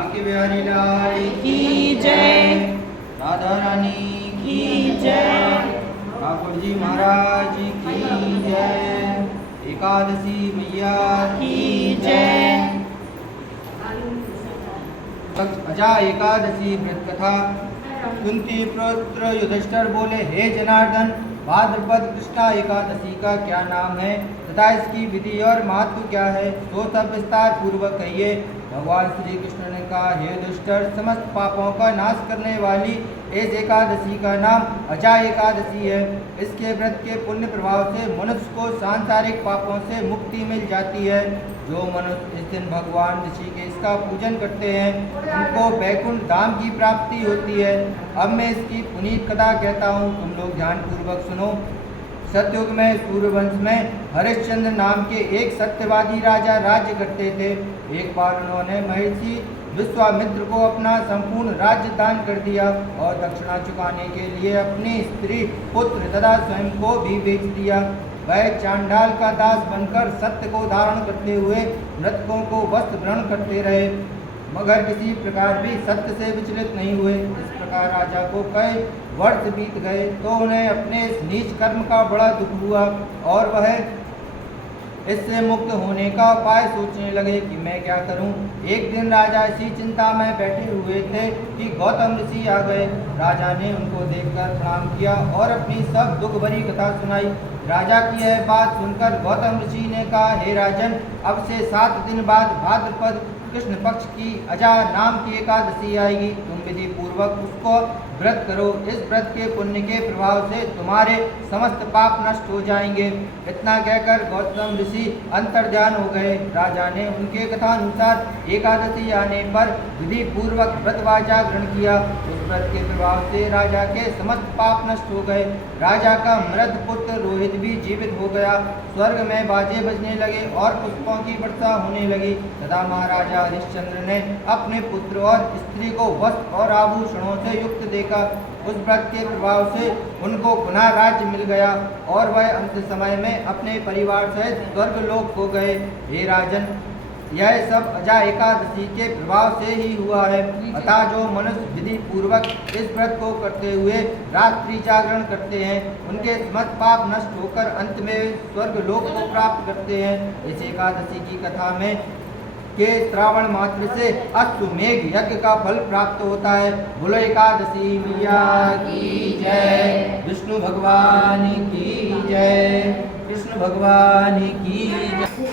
बांके बिहारी लाल की जय। राधा रानी की जय। ठाकुर जी महाराज की जय। एकादशी मैया की जय। अजा एकादशी व्रत कथा। कुंती पुत्र युधिष्ठिर बोले, हे जनार्दन, भाद्रपद कृष्णा एकादशी का क्या नाम है तथा इसकी विधि और महत्व क्या है, तो सब विस्तार पूर्वक कहिए। भगवान श्री कृष्ण ने कहा, हे युधिष्ठिर, समस्त पापों का नाश करने वाली इस एकादशी का नाम अजा एकादशी है। इसके व्रत के पुण्य प्रभाव से मनुष्य को सांसारिक पापों से मुक्ति मिल जाती है। जो मनुष्य इस दिन भगवान ऋषिकेश का पूजन करते हैं उनको वैकुंठ धाम की प्राप्ति होती है। अब मैं इसकी पुनीत कथा कहता हूँ, तुम लोग ध्यानपूर्वक सुनो। सतयुग में सूर्यवंश में हरिश्चंद्र नाम के एक सत्यवादी राजा राज्य करते थे। एक बार उन्होंने महर्षि विश्वामित्र को अपना संपूर्ण राज्य दान कर दिया और दक्षिणा चुकाने के लिए अपनी स्त्री, पुत्र तथा स्वयं को भी बेच दिया। वह चांडाल का दास बनकर सत्य को धारण करते हुए मृतकों को वस्त्र ग्रहण करते रहे, मगर किसी प्रकार भी सत्य से विचलित नहीं हुए। इस प्रकार राजा को कई वर्ष बीत गए तो उन्हें अपने इस नीच कर्म का बड़ा दुख हुआ और वह इससे मुक्त होने का उपाय सोचने लगे कि मैं क्या करूं। एक दिन राजा इसी चिंता में बैठे हुए थे कि गौतम ऋषि आ गए। राजा ने उनको देखकर प्रणाम किया और अपनी सब दुख भरी कथा सुनाई। राजा की यह बात सुनकर गौतम ऋषि ने कहा, हे राजन, अब से 7 दिन बाद भाद्रपद कृष्ण पक्ष की अजा नाम की एकादशी आएगी। तुम विधि पूर्वक उसको व्रत करो। इस व्रत के पुण्य के प्रभाव से तुम्हारे समस्त पाप नष्ट हो जाएंगे। इतना कहकर गौतम ऋषि अंतर्ध्यान हो गए। राजा ने उनके कथानुसार एकादशी आने पर विधि पूर्वक व्रतवा जागरण किया। उस व्रत के प्रभाव से राजा के समस्त पाप नष्ट हो गए। राजा का मृत पुत्र रोहित भी जीवित हो गया। स्वर्ग में बाजे बजने लगे और पुष्पों की वर्षा होने लगी तथा महाराजा हरिश्चंद्र ने अपने पुत्र और स्त्री को वस्त्र और आभूषणों से युक्त देखा। उस व्रत के प्रभाव से उनको पुनः राज्य मिल गया और वह अंत समय में अपने परिवार सहित स्वर्गलोक हो गए। हे राजन, यह सब अजा एकादशी के प्रभाव से ही हुआ है। अतः जो मनुष्य विधि पूर्वक इस व्रत को करते हुए रात्रि जागरण करते हैं उनके समस्त पाप नष्ट होकर अंत में स्वर्गलोक को प्राप्त करते हैं। इस एकादशी की कथा में के श्रावण मात्र से अश्वमेघ यज्ञ का फल प्राप्त होता है। बोलो एकादशी मैया की जय। विष्णु भगवान की जय। कृष्ण भगवान की जय।